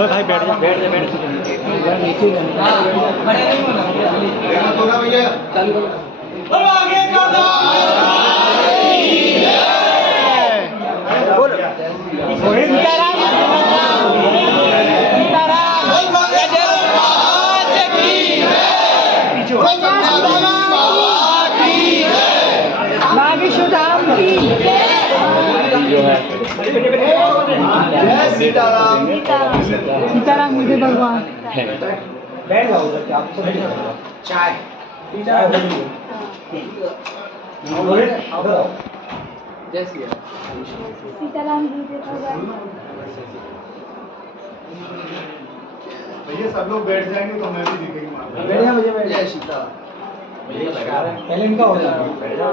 ओए भाई बैठ जा बैठ जा बैठ जा नीचे सीताराम सीताराम मुझे भगवान बैठ जाओ उधर क्या चाय सीताराम मुझे भगवान। भैया सब लोग बैठ जाएंगे तो मैं भी दिखेगी बढ़िया मुझे बैठ जाए सीता पहले इनका हो जाएगा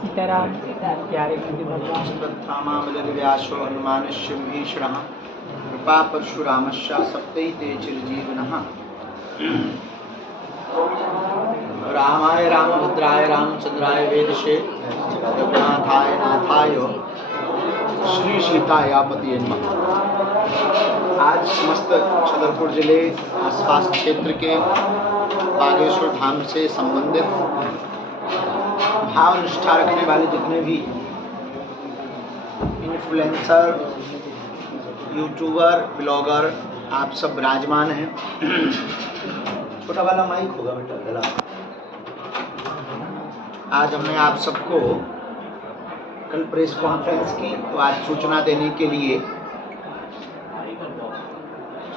सीताराम प्यारे मुझे भगवान। व्यासो हनुमानस्य भीषणः कृपा परशुरामस्य सप्तैते चिरजीवनः। रामाय रामभद्राय रामचंद्राय वेदसे रघुनाथाय नाथाय श्री सीतायापति नमः। आज समस्त छतरपुर जिले आसपास क्षेत्र के बागेश्वर धाम से संबंधित भाव निष्ठा रखने वाले जितने भी इन्फ्लुएंसर, यूट्यूबर, ब्लॉगर आप सब विराजमान हैं। छोटा वाला माइक होगा बेटा जरा। आज हमने आप सबको कल प्रेस कॉन्फ्रेंस की, तो आज सूचना देने के लिए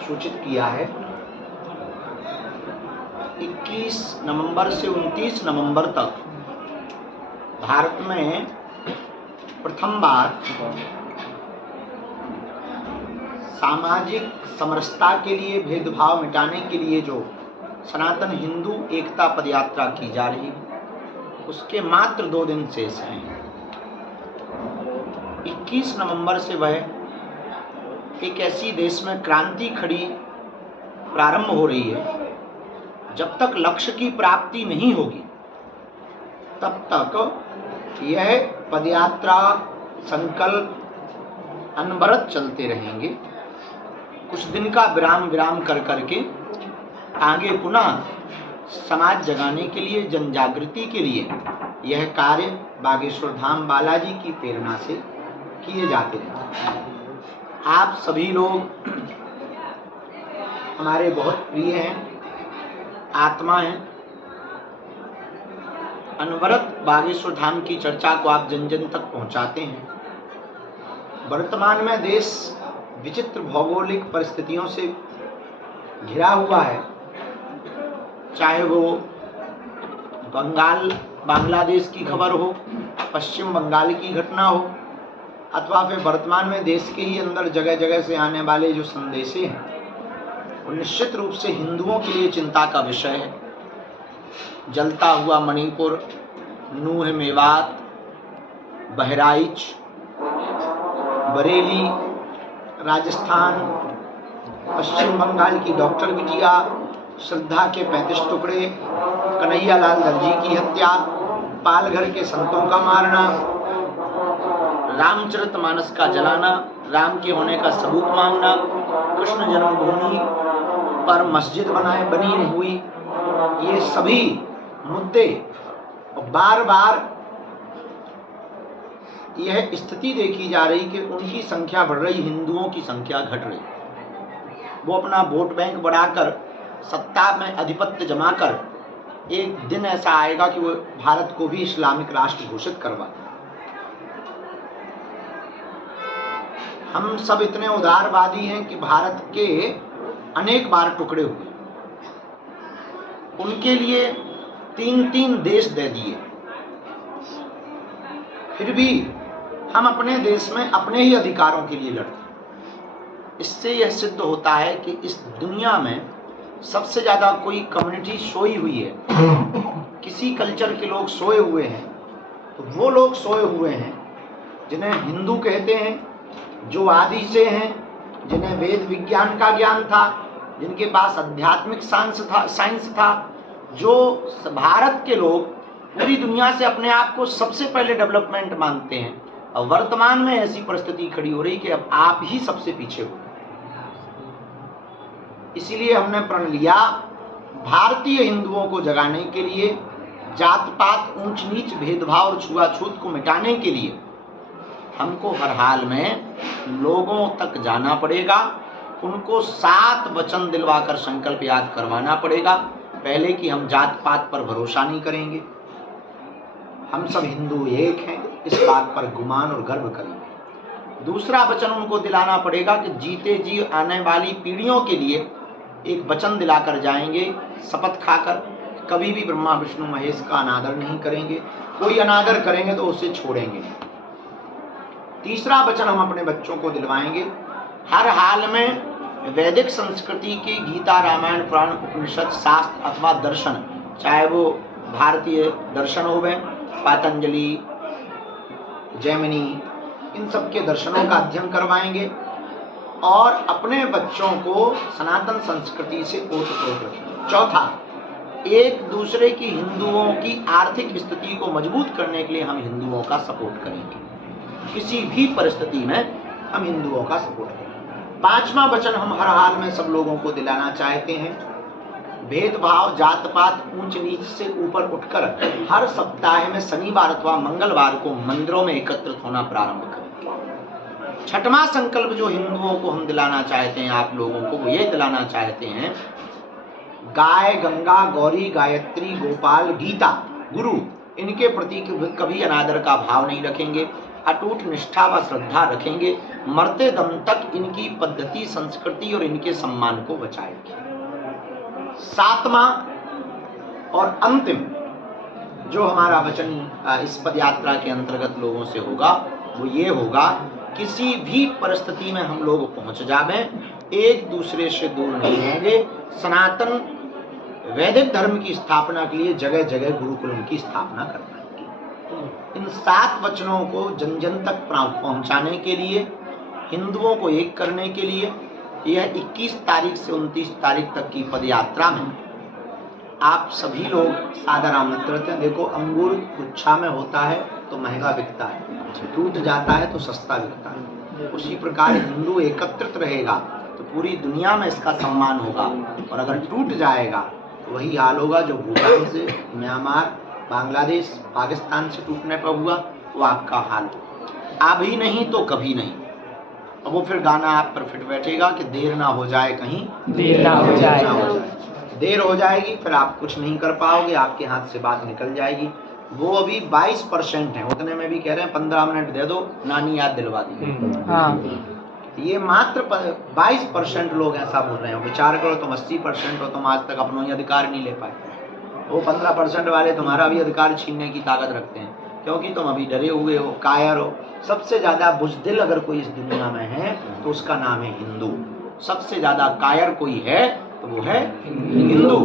सूचित किया है। 21 नवंबर से 29 नवंबर तक भारत में प्रथम बार सामाजिक समरसता के लिए, भेदभाव मिटाने के लिए जो सनातन हिंदू एकता पदयात्रा की जा रही है, उसके मात्र 2 दिन शेष हैं। 21 नवंबर से वह एक ऐसी देश में क्रांति खड़ी प्रारंभ हो रही है। जब तक लक्ष्य की प्राप्ति नहीं होगी तब तक यह पदयात्रा, संकल्प अनवरत चलते रहेंगे। कुछ दिन का विराम कर करके आगे पुनः समाज जगाने के लिए, जन जागृति के लिए यह कार्य बागेश्वर धाम बालाजी की प्रेरणा से किए जाते हैं। आप सभी लोग हमारे बहुत प्रिय हैं, आत्मा हैं। अनवरत बागेश्वर धाम की चर्चा को आप जन जन तक पहुंचाते हैं। वर्तमान में देश विचित्र भौगोलिक परिस्थितियों से घिरा हुआ है, चाहे वो बांग्लादेश की खबर हो, पश्चिम बंगाल की घटना हो, अथवा फिर वर्तमान में देश के ही अंदर जगह जगह से आने वाले जो संदेश हैं, वो निश्चित रूप से हिंदुओं के लिए चिंता का विषय है। जलता हुआ मणिपुर, नूह मेवात, बहराइच, बरेली, राजस्थान, पश्चिम बंगाल की डॉक्टर बिटिया, श्रद्धा के 35 टुकड़े, कन्हैया लाल दर्जी की हत्या, पालघर के संतों का मारना, रामचरितमानस का जलाना, राम के होने का सबूत मांगना, कृष्ण जन्मभूमि पर मस्जिद बनी हुई, ये सभी मुद्दे बार बार यह स्थिति देखी जा रही कि उनकी संख्या बढ़ रही, हिंदुओं की संख्या घट रही। वो अपना वोट बैंक बढ़ाकर, सत्ता में आधिपत्य जमाकर, एक दिन ऐसा आएगा कि वो भारत को भी इस्लामिक राष्ट्र घोषित करवा। हम सब इतने उदारवादी हैं कि भारत के अनेक बार टुकड़े हुए, उनके लिए 3-3 देश दे दिए, फिर भी हम अपने देश में अपने ही अधिकारों के लिए लड़ते। इससे यह सिद्ध होता है कि इस दुनिया में सबसे ज़्यादा कोई कम्युनिटी सोई हुई है, किसी कल्चर के लोग सोए हुए हैं, तो वो लोग सोए हुए हैं जिन्हें हिंदू कहते हैं, जो आदि से हैं, जिन्हें वेद विज्ञान का ज्ञान था, जिनके पास आध्यात्मिक साइंस था, जो भारत के लोग पूरी दुनिया से अपने आप को सबसे पहले डेवलपमेंट मानते हैं, और वर्तमान में ऐसी परिस्थिति खड़ी हो रही कि अब आप ही सबसे पीछे हो। इसीलिए हमने प्रण लिया, भारतीय हिंदुओं को जगाने के लिए, जात पात, ऊंच नीच, भेदभाव और छुआछूत को मिटाने के लिए हमको हर हाल में लोगों तक जाना पड़ेगा, उनको 7 वचन दिलवाकर संकल्प याद करवाना पड़ेगा। पहले कि हम जात पात पर भरोसा नहीं करेंगे, हम सब हिंदू एक हैं, इस बात पर गुमान और गर्व करेंगे। दूसरा वचन उनको दिलाना पड़ेगा कि जीते जी आने वाली पीढ़ियों के लिए एक वचन दिलाकर जाएंगे, शपथ खाकर, कभी भी ब्रह्मा विष्णु महेश का अनादर नहीं करेंगे, कोई अनादर करेंगे तो उसे छोड़ेंगे। तीसरा वचन हम अपने बच्चों को दिलवाएंगे, हर हाल में वैदिक संस्कृति के गीता, रामायण, पुराण, उपनिषद, शास्त्र अथवा दर्शन, चाहे वो भारतीय दर्शन हो गए, पातंजलि, जैमिनी, इन सब के दर्शनों का अध्ययन करवाएंगे और अपने बच्चों को सनातन संस्कृति से ओतप्रोत रखेंगे। चौथा, एक दूसरे की, हिंदुओं की आर्थिक स्थिति को मजबूत करने के लिए हम हिंदुओं का सपोर्ट करेंगे, किसी भी परिस्थिति में हम हिंदुओं का सपोर्ट करेंगे। पांचवा वचन हम हर हाल में सब लोगों को दिलाना चाहते हैं, भेदभाव, जात पात, ऊंच नीच से ऊपर उठकर हर सप्ताह में शनिवार अथवा मंगलवार को मंदिरों में एकत्रित होना प्रारंभ करें। छठवां संकल्प जो हिंदुओं को हम दिलाना चाहते हैं, आप लोगों को, वो ये दिलाना चाहते हैं, गाय, गंगा, गौरी, गायत्री, गोपाल, गीता, गुरु, इनके प्रति कभी अनादर का भाव नहीं रखेंगे, अटूट निष्ठा व श्रद्धा रखेंगे, मरते दम तक इनकी पद्धति, संस्कृति और इनके सम्मान को बचाएंगे। सातवां और अंतिम जो हमारा वचन इस पद यात्रा के अंतर्गत लोगों से होगा, वो ये होगा, किसी भी परिस्थिति में हम लोग पहुंच जावे, एक दूसरे से दूर नहीं होंगे, सनातन वैदिक धर्म की स्थापना के लिए जगह जगह गुरुकुलम की स्थापना करना है। इन 7 वचनों को जन जन तक पहुंचाने के लिए, हिंदुओं को एक करने के लिए, यह 21 तारीख से 29 तारीख तक की पद यात्रा में आप सभी लोग सादर आमंत्रित हैं। देखो, अंगूर गुच्छा में होता है तो महंगा बिकता है, टूट जाता है तो सस्ता बिकता है। उसी प्रकार हिंदू एकत्रित रहेगा तो पूरी दुनिया में इसका सम्मान होगा, और अगर टूट जाएगा तो वही हाल होगा जो भूटान से, म्यांमार, बांग्लादेश, पाकिस्तान से टूटने पर हुआ, वो आपका हाल होगा। अभी नहीं तो कभी नहीं। अब वो फिर गाना आप पर फिट बैठेगा कि देर ना हो जाए, कहीं देर ना हो जाए। देर हो जाएगी, फिर आप कुछ नहीं कर पाओगे, आपके हाथ से बात निकल जाएगी। वो अभी 22% है, उतने में भी कह रहे हैं 15 मिनट दे दो, नानी याद दिलवा दी। ये मात्र 22% लोग ऐसा बोल रहे हैं। विचार करो, तुम 80% हो, तुम आज तक अपना ही अधिकार नहीं ले पाए। वो 15% वाले तुम्हारा भी अधिकार छीनने की ताकत रखते हैं, क्योंकि तुम अभी डरे हुए हो, कायर हो। सबसे ज्यादा बुज़दिल अगर कोई इस दुनिया में है तो उसका नाम है हिंदू। सबसे ज्यादा कायर कोई है तो वो है हिंदू।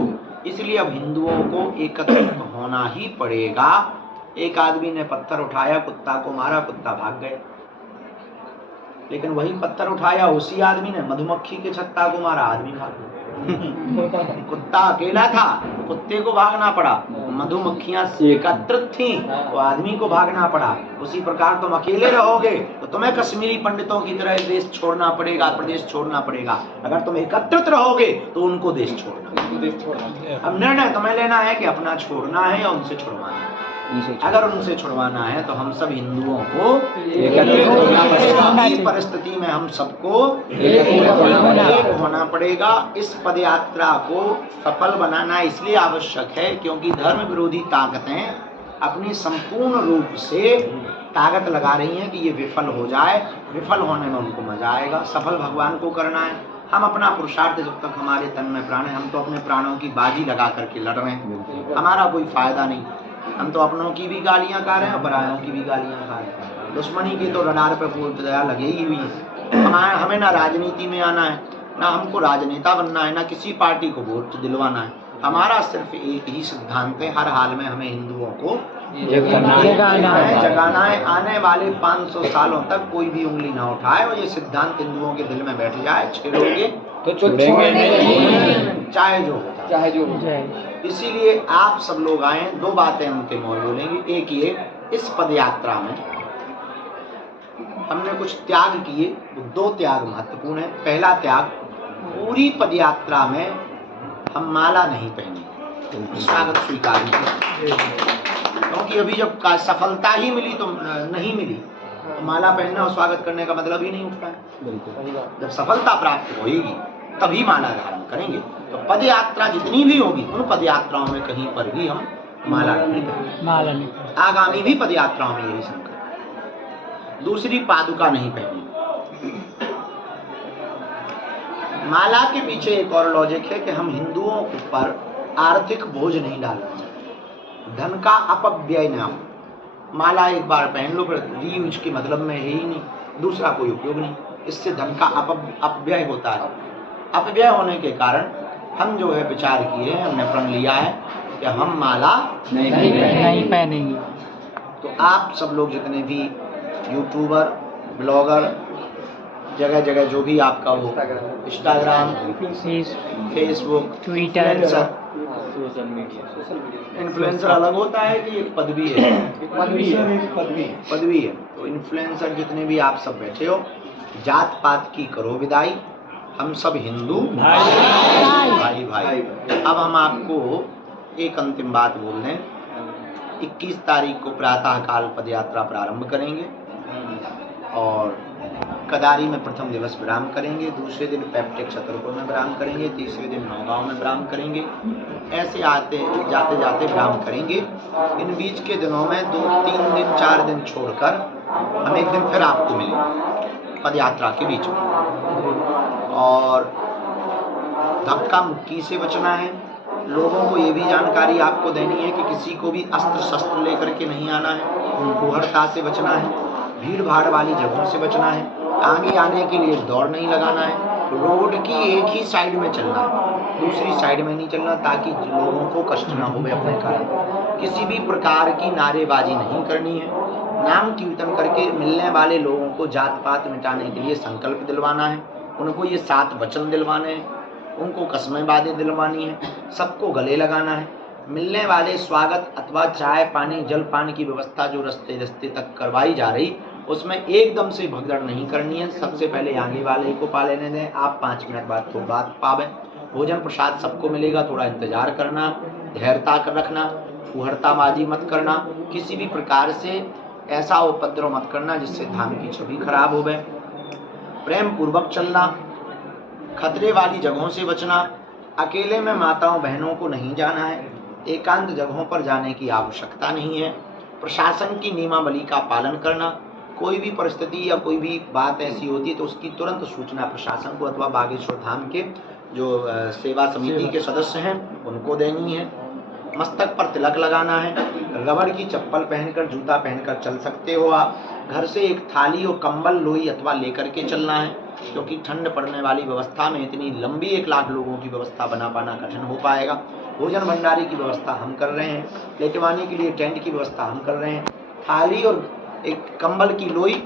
इसलिए अब हिंदुओं को एकत्रित होना ही पड़ेगा। एक आदमी ने पत्थर उठाया, कुत्ता को मारा, कुत्ता भाग गया। लेकिन वही पत्थर उठाया उसी आदमी ने मधुमक्खी के छत्ता को मारा, आदमी भाग गया। कुत्ता अकेला था, कुत्ते को भागना पड़ा। मधुमक्खियां एकत्रित थी तो आदमी को भागना पड़ा। उसी प्रकार तुम अकेले रहोगे तो तुम्हें कश्मीरी पंडितों की तरह देश छोड़ना पड़ेगा, प्रदेश छोड़ना पड़ेगा। अगर तुम एकत्रित रहोगे तो उनको देश छोड़ना। अब निर्णय तुम्हें लेना है कि अपना छोड़ना है या उनसे छुड़वाना है। अगर उनसे छुड़वाना है तो हम सब हिंदुओं को एकत्रित होना पड़ेगा। परिस्थिति में हम सबको एक होना पड़ेगा। इस पद यात्रा को सफल बनाना इसलिए आवश्यक है क्योंकि धर्म विरोधी ताकतें अपनी संपूर्ण रूप से ताकत लगा रही हैं कि ये विफल हो जाए। विफल होने में उनको मजा आएगा। सफल भगवान को करना है। हम अपना पुरुषार्थ, जब तक हमारे तन में प्राण है, हम तो अपने प्राणों की बाजी लगा करके लड़ रहे हैं। हमारा कोई फायदा नहीं। हम तो अपनों की भी गालियां खा रहे हैं और परायों की भी गालियां खा रहे हैं। दुश्मनी की तो रडार पे फूल दया लगे ही हुई है। हमें ना राजनीति में आना है, ना हमको राजनेता बनना है, ना किसी पार्टी को वोट दिलवाना है। हमारा सिर्फ एक ही सिद्धांत है, हर हाल में हमें हिंदुओं को जगाना है। आने वाले 500 सालों तक कोई भी उंगली ना उठाए और ये सिद्धांत हिंदुओं के दिल में बैठ जाए। छेड़ोगे तो छोड़ेंगे नहीं, चाहे जो हो जाए। इसीलिए आप सब लोग आए। 2 बातें उनके मोल बोलेंगे। एक ये, इस पद यात्रा में हमने कुछ त्याग किए, वो 2 त्याग महत्वपूर्ण है। पहला त्याग, पूरी पदयात्रा में हम माला नहीं पहने, स्वागत स्वीकार नहीं, क्योंकि अभी जब सफलता ही मिली तो नहीं मिली, तो माला पहनना और स्वागत करने का मतलब ही नहीं उठता है। जब सफलता प्राप्त होगी तभी माला धारण करेंगे। तो पद यात्रा जितनी भी होगी उन पद यात्राओं में कहीं पर भी हम माला नहीं पहनेंगे। आगामी भी पद यात्राओं में यही संकल्प। दूसरी, पादुका नहीं पहनेंगे। माला के पीछे एक और लॉजिक है कि हम हिंदुओं पर आर्थिक बोझ नहीं डालना चाहते, धन का अपव्यय ना हो। माला एक बार पहन लो, फिर रीयूज के मतलब में है ही नहीं, दूसरा कोई उपयोग नहीं, इससे धन का अपव्यय होता है। अपव्यय होने के कारण हम जो है विचार किए हैं, हमने प्रण लिया है कि हम माला नहीं पहनेंगे। तो आप सब लोग जितने भी यूट्यूबर, ब्लॉगर, जगह जगह जो भी आपका वो Instagram, Facebook, Twitter, social media. Influencer अलग होता है कि एक पदवी है? पदवी है। तो इन्फ्लुएंसर जितने भी आप सब बैठे हो, जात पात की करो विदाई, हम सब हिंदू भाई भाई। अब हम आपको एक अंतिम बात बोल दें, 21 तारीख को प्रातः काल पद यात्रा प्रारंभ करेंगे और कदारी में प्रथम दिवस विराम करेंगे, दूसरे दिन पैप्टेक छतरपुर में विराम करेंगे, तीसरे दिन नौगांव में विराम करेंगे। ऐसे आते जाते जाते विराम करेंगे। इन बीच के दिनों में 2, 3 दिन, 4 दिन छोड़कर हम एक दिन फिर आपको मिलेंगे पद यात्रा के बीच में। और धक्का मुक्की से बचना है। लोगों को ये भी जानकारी आपको देनी है कि किसी को भी अस्त्र शस्त्र लेकर के नहीं आना है, कुहड़ता से बचना है, भीड़ भाड़ वाली जगहों से बचना है, आगे आने के लिए दौड़ नहीं लगाना है, रोड की एक ही साइड में चलना है, दूसरी साइड में नहीं चलना, ताकि लोगों को कष्ट न हो अपने कारण। किसी भी प्रकार की नारेबाजी नहीं करनी है। नाम कीर्तन करके मिलने वाले लोगों को जात पात मिटाने के लिए संकल्प दिलवाना है, उनको ये 7 वचन दिलवाने हैं, उनको कस्में बातें दिलवानी है, सबको गले लगाना है। मिलने वाले स्वागत अथवा चाय पानी जल पान की व्यवस्था जो रस्ते रस्ते तक करवाई जा रही, उसमें एकदम से भगदड़ नहीं करनी है। सबसे पहले आगे वाले को पा लेने दें, आप 5 मिनट बाद तो बात पावें। भोजन प्रसाद सबको मिलेगा, थोड़ा इंतजार करना, धैर्यता कर रखना, फुहड़ताबाजी मत करना, किसी भी प्रकार से ऐसा उपद्रव मत करना जिससे धाम की छवि खराब हो गए। प्रेम पूर्वक चलना, खतरे वाली जगहों से बचना, अकेले में माताओं बहनों को नहीं जाना है, एकांत जगहों पर जाने की आवश्यकता नहीं है। प्रशासन की नियमावली का पालन करना, कोई भी परिस्थिति या कोई भी बात ऐसी होती है तो उसकी तुरंत सूचना प्रशासन को अथवा बागेश्वर धाम के जो सेवा समिति के सदस्य हैं उनको देनी है। मस्तक पर तिलक लगाना है, रबड़ की चप्पल पहनकर, जूता पहनकर चल सकते हो आप। घर से एक थाली और कंबल लोई अथवा लेकर के चलना है, क्योंकि ठंड पड़ने वाली व्यवस्था में इतनी लंबी 1 लाख लोगों की व्यवस्था बना पाना कठिन हो पाएगा। भोजन भंडारे की व्यवस्था हम कर रहे हैं, लेटवाने के लिए टेंट की व्यवस्था हम कर रहे हैं। थाली और एक कंबल की लोई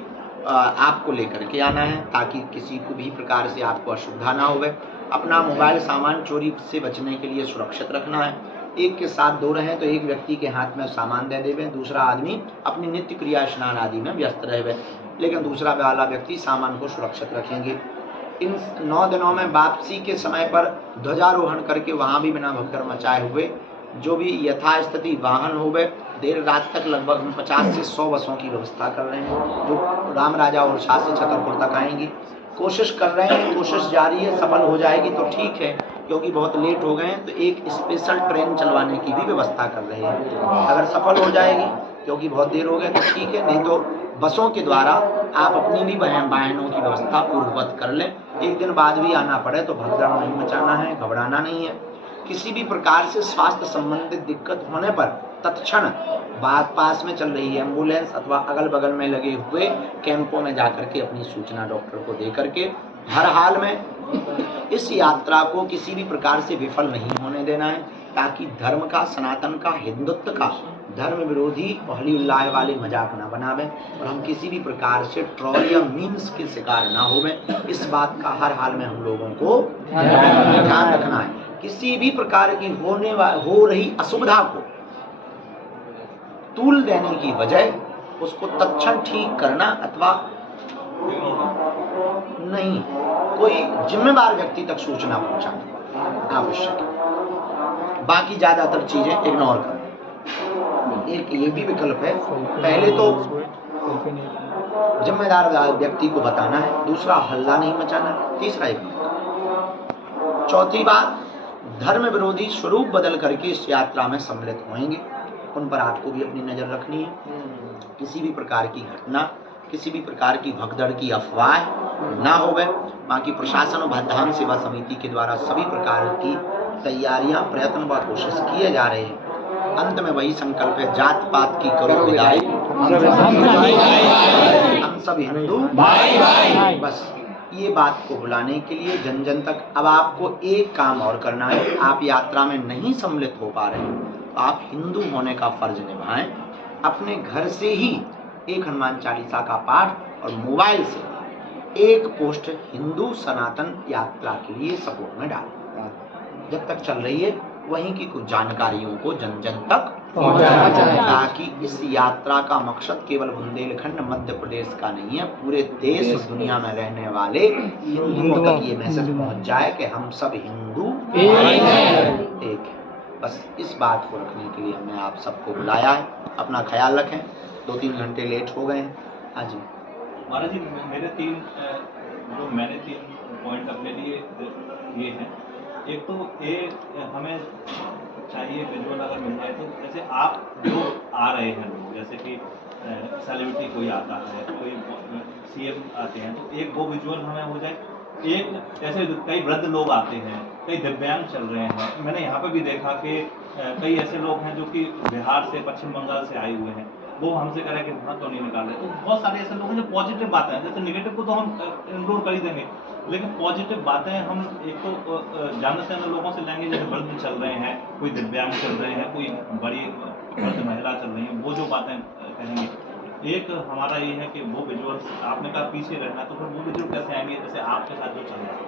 आपको लेकर के आना है, ताकि किसी को भी प्रकार से आपको असुविधा ना हो। अपना मोबाइल सामान चोरी से बचने के लिए सुरक्षित रखना है। एक के साथ 2 रहें तो एक व्यक्ति के हाथ में सामान दे देवे, दूसरा आदमी अपनी नित्य क्रिया स्नान आदि में व्यस्त रहे, लेकिन दूसरा वाला व्यक्ति सामान को सुरक्षित रखेंगे। इन 9 दिनों में वापसी के समय पर ध्वजारोहण करके वहाँ भी बिना भगदड़ मचाए हुए जो भी यथास्थिति वाहन हो गए, देर रात तक लगभग हम 50 से 100 बसों की व्यवस्था कर रहे हैं जो राम राजा और शाह से छतरपुर तक आएंगी। कोशिश कर रहे हैं, कोशिश जारी है, सफल हो जाएगी तो ठीक है, क्योंकि बहुत लेट हो गए हैं तो एक स्पेशल ट्रेन चलवाने की भी व्यवस्था कर रहे हैं। अगर सफल हो जाएगी क्योंकि बहुत देर हो गए तो ठीक है, नहीं तो बसों के द्वारा आप अपनी भी वाहनों की व्यवस्था पूर्ववत कर लें। एक दिन बाद भी आना पड़े तो भगदड़ नहीं मचाना है, घबराना नहीं है। किसी भी प्रकार से स्वास्थ्य संबंधित दिक्कत होने पर तत्क्षण पास में चल रही एम्बुलेंस अथवा अगल बगल में लगे हुए कैंपों में जाकर के अपनी सूचना डॉक्टर को दे करके हर हाल में इस यात्रा को किसी भी प्रकार से विफल नहीं होने देना है, ताकि धर्म का, सनातन का, हिंदुत्व का धर्म विरोधी पहली उल्लाह वाले मजाक ना बनावें और हम किसी भी प्रकार से ट्रॉल या मीम्स के शिकार ना होवें। इस बात का हर हाल में हम लोगों को ध्यान रखना है। किसी भी प्रकार की हो रही असुविधा को तूल देने की बजाय उसको तत्क्षण ठीक करना अथवा नहीं, कोई जिम्मेदार व्यक्ति तक सूचना पहुंचाना आवश्यक है। बाकी ज्यादातर चीजें इग्नोर करना। एक ये भी विकल्प है, पहले तो जिम्मेदार व्यक्ति को बताना है, दूसरा हल्ला नहीं मचाना है, तीसरा इग्नोर। चौथी बात, धर्म विरोधी स्वरूप बदल करके इस यात्रा में सम्मिलित होंगे, उन पर आपको भी अपनी नजर रखनी है। किसी भी प्रकार की घटना, किसी भी प्रकार की भगदड़ की अफवाह ना होवे। बाकी प्रशासन और धाम सेवा समिति के द्वारा सभी प्रकार की तैयारियां, प्रयत्न व कोशिश किए जा रहे हैं। अंत में वही संकल्प है, जात पात की करो विदाई, हम सब हिंदू भाई भाई। बस ये बात को बुलाने के लिए जन जन तक अब आपको एक काम और करना है। आप यात्रा में नहीं सम्मिलित हो पा रहे हैं तो आप हिंदू होने का फर्ज निभाएं। अपने घर से ही एक हनुमान चालीसा का पाठ और मोबाइल से एक पोस्ट हिंदू सनातन यात्रा के लिए सपोर्ट में डालें। जब तक चल रही है वहीं की कुछ जानकारियों को जन जन तक पहुंचाएं, ताकि इस यात्रा का मकसद केवल बुंदेलखंड मध्य प्रदेश का नहीं है, पूरे देश और दुनिया में रहने वाले हिंदुओं तक ये मैसेज पहुंच जाए कि हम सब हिंदू एक है। बस इस बात को रखने के लिए हमने आप सबको बुलाया है। अपना ख्याल रखें। 2-3 घंटे लेट हो गए हैं। हाँ जी महाराज जी, मेरे मैंने 3 पॉइंट अपने लिए ये हैं। एक तो हमें चाहिए विजुअल अगर मिल जाए तो, जैसे आप जो आ रहे हैं लोग, जैसे कि सेलिब्रिटी कोई आता है, कोई सीएम आते हैं, तो एक वो विजुअल हमें हो जाए। एक जैसे कई वृद्ध लोग आते हैं, कई दिव्यांग चल रहे हैं। मैंने यहाँ पे भी देखा कि कई ऐसे लोग हैं जो कि बिहार से, पश्चिम बंगाल से आए हुए हैं, वो हमसे कह रहे हैं कि वहाँ तो नहीं निकाल रहे। तो बहुत सारे ऐसे लोग हैं जो पॉजिटिव बातें हैं, जैसे निगेटिव को तो हम इंक्लूड कर ही देंगे, लेकिन पॉजिटिव बातें हम एक तो जाने से लोगों से लेंगे। जैसे वृद्ध चल रहे हैं, कोई दिव्यांग चल रहे हैं, कोई बड़ी वृद्ध महिला चल रही है, वो जो बातें कहेंगे। एक हमारा ये है कि वो विजुअल्स, आपने कहा पीछे रहना, तो फिर वो विजुअल कैसे आएंगे जैसे आपके साथ जो चल रहा है।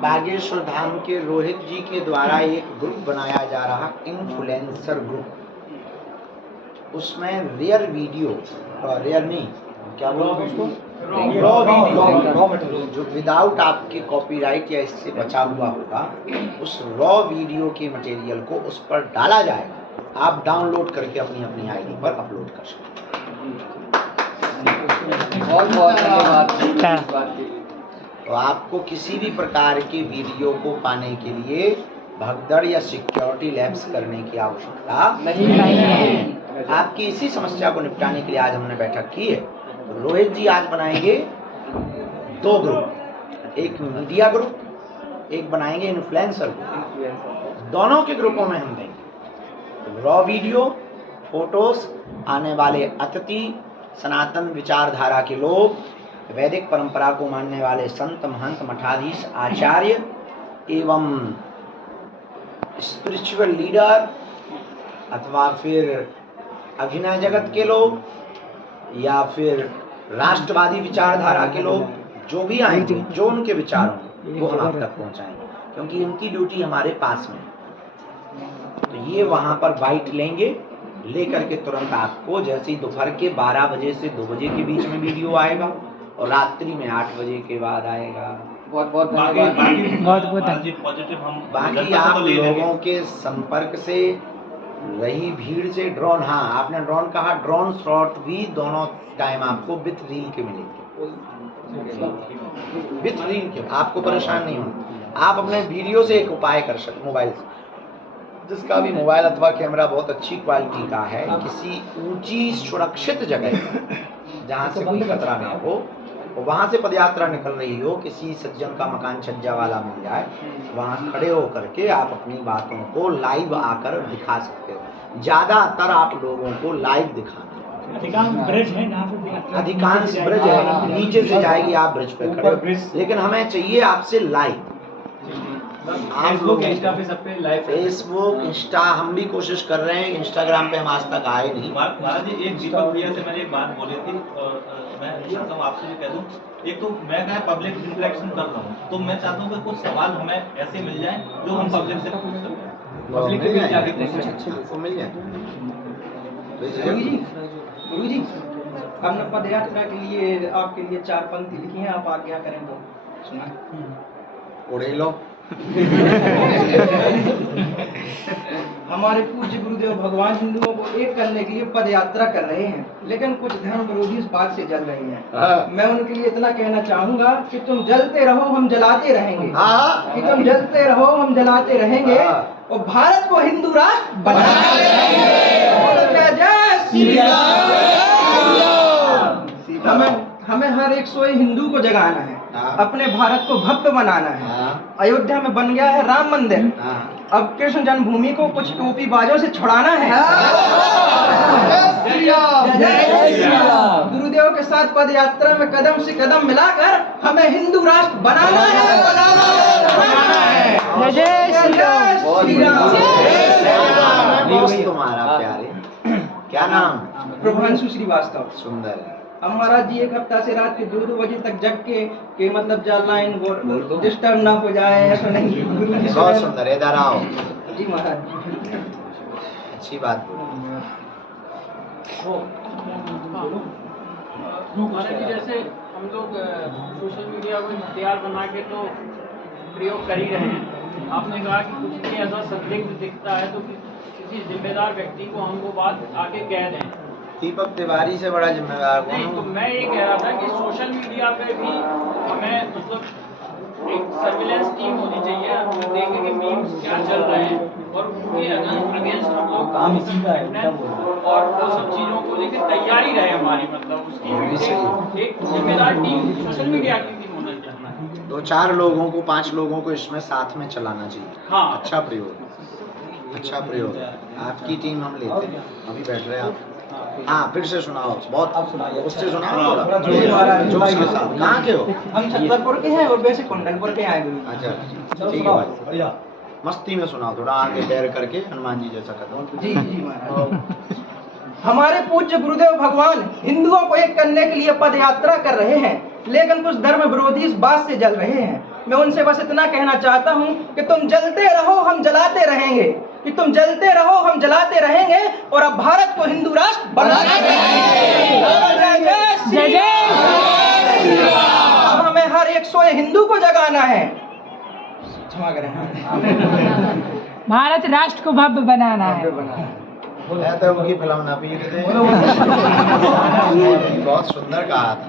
बागेश्वर धाम के रोहित जी के द्वारा एक ग्रुप बनाया जा रहा, इन्फ्लुएंसर ग्रुप। उसमें रियल वीडियो, रियल नहीं, क्या बोलते हैं उसको, रॉ वीडियो, जो विदाउट आपके कॉपीराइट या इससे बचा हुआ होगा, उस रॉ वीडियो के मटेरियल को उस पर डाला जाएगा। आप डाउनलोड करके अपनी अपनी आईडी पर अपलोड कर सकते बहुत बहुत धन्यवाद। तो आपको किसी भी प्रकार के वीडियो को पाने के लिए भगदड़ या सिक्योरिटी लैप्स करने की आवश्यकता नहीं है। आपकी इसी समस्या को निपटाने के लिए आज हमने बैठक की है। तो रोहित जी आज बनाएंगे 2 ग्रुप, एक मीडिया ग्रुप, एक बनाएंगे इन्फ्लुएंसर ग्रुप। दोनों के ग्रुपों में हम देंगे रॉ वीडियो, फोटोज, आने वाले अतिथि, सनातन विचारधारा के लोग, वैदिक परंपरा को मानने वाले संत, महंत, मठाधीश, आचार्य एवं स्पिरिचुअल लीडर, अथवा फिर अभिनय जगत के लोग, या फिर राष्ट्रवादी विचारधारा के लोग, जो भी आएंगे, जो उनके विचार होंगे वो हम आप तक पहुंचाएंगे, क्योंकि इनकी ड्यूटी हमारे पास में है। तो ये वहां पर बाइट लेंगे, लेकर के तुरंत आपको, जैसे ही दोपहर के 12 बजे से 2 बजे के बीच में वीडियो आएगा और रात्रि में 8 बजे के बाद आएगा। बहुत बहुत बाकी आप लोगों के संपर्क से, रही भीड़ से, ड्रोन, हाँ आपने ड्रोन कहा, ड्रोन शॉट भी दोनों टाइम आपको विथ रील के मिलेंगे। विथ रील के, आपको परेशान नहीं होना। आप अपने वीडियो से एक उपाय कर सकते, मोबाइल से, जिसका भी मोबाइल अथवा कैमरा बहुत अच्छी क्वालिटी का है, किसी ऊंची सुरक्षित जगह जहाँ से कोई खतरा ना हो, वहाँ से पदयात्रा निकल रही हो, किसी सज्जन का मकान छज्जा वाला मिल जाए, वहाँ खड़े होकर के आप अपनी बातों को लाइव आकर दिखा सकते हो। ज्यादातर आप लोगों को लाइव दिखाना, अधिकांश ब्रिज है, नीचे से जाएगी, आप ब्रिज पे खड़े हो, लेकिन हमें चाहिए आपसे लाइव। आप लोग फेसबुक, इंस्टा, हम भी कोशिश कर रहे हैं, इंस्टाग्राम पे हम आज तक आए नहीं। महाराज जी, एक दीपक भैया से मैंने एक बात बोली थी, और मैं चाहता हूँ आपसे भी कह दूं, एक तो मैं क्या पब्लिक इंटरेक्शन कर रहा हूँ, तो मैं चाहता हूँ कि कुछ सवाल हमें ऐसे मिल जाए जो हम पब्लिक से पूछ सकें। पब्लिक मिल जाए जाए। हमने पद यात्रा के लिए आपके लिए 4 पंक्ति लिखी हैं, आप आज्ञा करें तो सुना। उड़े लो। हमारे पूज्य गुरुदेव भगवान हिंदुओं को एक करने के लिए पद यात्रा कर रहे हैं, लेकिन कुछ धर्म विरोधी इस बात से जल रहे हैं। मैं उनके लिए इतना कहना चाहूंगा कि तुम जलते रहो, हम जलाते रहेंगे। कि तुम जलते रहो, हम जलाते रहेंगे और भारत को हिंदू राष्ट्र बनाते रहेंगे। जय श्री राम। हमें हर एक सोए हिंदू को जगाना है, अपने भारत को भव्य बनाना है। अयोध्या में बन गया है राम मंदिर, अब कृष्ण जन्मभूमि को कुछ टोपी बाजों से छुड़ाना है। गुरुदेव के साथ पद यात्रा में कदम से कदम मिलाकर हमें हिंदू राष्ट्र बनाना है, बनाना है। जय श्री राम। दोस्त तुम्हारा प्यारे, क्या नाम? प्रभांशु श्रीवास्तव। सुंदर। हम महाराज जी एक हफ्ता से रात के 2-2 बजे तक जग के मतलब जल लाइन डिस्टर्ब ना हो जाए, ऐसा नहीं। गुरु जी बहुत सुंदर। इधर आओ जी महाराज। अच्छी बात महाराज जी, जैसे हम लोग सोशल मीडिया को हथियार बना के तो प्रयोग कर ही रहे हैं। आपने कहा कि कुछ भी ऐसा संदिग्ध दिखता है तो किसी जिम्मेदार व्यक्ति को हम वो बात आगे कह दें। दीपक तिवारी से बड़ा जिम्मेदार कौन नहीं, तो हूँ? मैं ये कह रहा था कि सोशल मीडिया पे भी हमें मतलब एक सर्विलेंस टीम होनी चाहिए, हम देखें कि मीम्स क्या चल रहे हैं और उनके अगेंस्ट हम लोग काम इसी का है और वो सब चीज़ों को लेकर तैयारी रहे हमारी, मतलब उसकी एक जिम्मेदार टीम सोशल मीडिया की टीम होना चाहिए। 2-4 लोगों को 5 लोगों को इसमें साथ में चलाना चाहिए। हाँ। अच्छा प्रयोग, अच्छा प्रयोग। आपकी टीम हम लेते हैं, अभी बैठ रहे हैं आप। हाँ, फिर से सुनाओ। बहुत उससे सुनाओ थोड़ा जोश के साथ। कहाँ के हो? हम छतरपुर के हैं और वैसे कुंडलपुर के आए गुरु। अच्छा, ठीक है भाई। मस्ती में सुनाओ, थोड़ा आगे पैर करके हनुमान जी जैसा कदम। जी जी महाराज। हमारे पूज्य गुरुदेव भगवान हिंदुओं को एक करने के लिए पद यात्रा कर रहे हैं, लेकिन कुछ धर्म विरोधी इस बात से जल रहे हैं। मैं उनसे बस इतना कहना चाहता हूँ कि तुम जलते रहो, हम जलाते रहेंगे। कि तुम जलते रहो, हम जलाते रहेंगे और अब भारत को हिंदू राष्ट्र बनाते रहेंगे। जय जय। अब हमें हर एक सोए हिंदू को जगाना है। क्षमा करें। भारत राष्ट्र को भव्य बनाना है। तो उनकी फिल्म ना पी थे। बहुत सुंदर कहा था।